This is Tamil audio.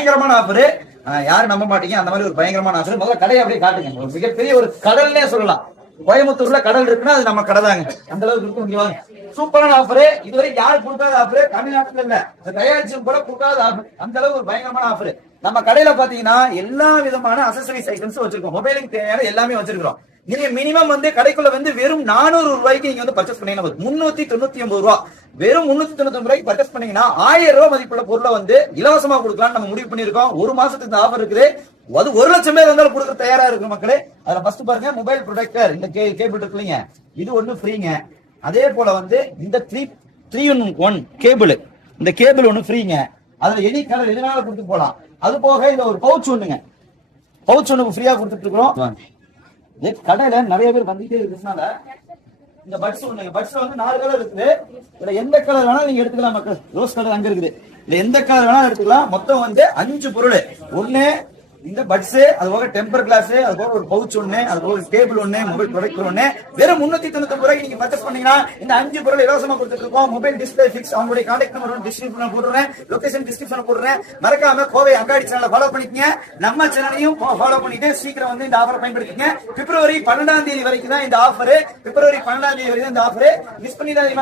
பயங்கரமான ஆஃபர். யாரும் நம்ப மாட்டீங்க, அந்த மாதிரி ஒரு பயங்கரமான ஆஃபர். முதல்ல கடையை அப்படியே காட்டுங்க. ஒரு மிகப்பெரிய ஒரு கடல்னே சொல்லலாம். கோயம்புத்தூர்ல கடல் இருக்குன்னா அது நம்ம கடை தாங்க. அந்த அளவுக்கு இருக்கும். இங்க வாங்க, சூப்பரான ஆஃபர். இதுவரை யாரும் கொடுக்காத ஆஃபர், தமிழ்நாட்டுல இல்ல தயாரிச்சும் கூட கொடுக்காத ஆஃபர். அந்த அளவுக்கு ஒரு பயங்கரமான ஆஃபர். நம்ம கடையில பாத்தீங்கன்னா எல்லா விதமான அக்சசரிஸ் ஐட்டம்ஸ் வச்சிருக்கோம். மொபைலுக்கு தேவையான எல்லாமே வச்சிருக்கோம். நீங்க மினிமம் வெறும் 400 ரூபாய்க்கு நீங்க பர்ச்சேஸ் பண்ணீங்கன்னா 399 ரூபாய், வெறும் 399 ரூபாய்க்கு பர்ச்சேஸ் பண்ணீங்கன்னா 1000 ரூபாய் மதிப்புள்ள பொருளை இலவசமா கொடுக்கலாம் நம்ம முடிவு பண்ணிருக்கோம். ஒரு மாசத்துக்கு இந்த ஆஃபர் இருக்குது. அது 1 லட்சம் பேர் வந்தாலும் கொடுக்க தயாரா இருக்கு மக்களே. அதுல ஃபர்ஸ்ட் பாருங்க, மொபைல் ப்ரொடெக்டர். இந்த கேபிள் இருக்கு இல்லைங்க, இது ஒண்ணு ஃப்ரீங்க. அதே போல இந்த 3-in-1 கேபிள், இந்த கேபிள் ஒண்ணு ஃப்ரீங்க. அதுல எனி கலர் எதுனால கொடுத்து போலாம். அது போக இந்த ஒரு பவுச் ஒண்ணுங்க, பவுச் ஒண்ணு ஃப்ரீயா கொடுத்துட்டு இருக்கிறோம். கடையில நிறைய பேர் வந்துட்டே இருக்கிறதுனால இந்த பட்ஸ் ஒண்ணு, பட்ஸ்ல 4 கலர் இருக்குது. இதுல எந்த கலர் வேணாலும் நீங்க எடுத்துக்கலாம் மக்கள். ரோஸ் கலர் அங்க இருக்குது. இதுல எந்த கலர் வேணாலும் எடுத்துக்கலாம். மொத்தம் 5 பொருள். ஒண்ணு இந்த பட்ஸ், அது போக டெம்பர் கிளாஸ், அது போக ஒரு பவுச் ஒண்ணு, அது போக கேபிள் ஒண்ணு, மொபைல் ப்ரொடெக்டர் ஒண்ணு. வெறும் 399 ரூபாய்க்கு நீங்க பர்ச்சேஸ் பண்ணீங்கன்னா இந்த 5 பொருள் இலவசமா கொடுத்துட்டு இருக்கோம். Mobile display fix. அவங்களுடைய கான்டாக்ட் நம்பர் டிஸ்கிரிப்ஷன்ல போடுறேன், லொகேஷன் டிஸ்கிரிப்ஷன்ல போடுறேன். மறக்காம கோவை அங்காடி சேனலை ஃபாலோ பண்ணிக்கங்க. நம்ம சேனலையும் ஃபாலோ பண்ணிட்டு சீக்கிரம் இந்த ஆஃபரை பயன்படுத்திக்கங்க. பிப்ரவரி 12ஆம் தேதி வரைக்கும் தான் இந்த ஆஃபர். பிப்ரவரி 12ஆம் தேதி வரைக்கும் இந்த ஆஃபர். மிஸ் பண்ணிடாதீங்க.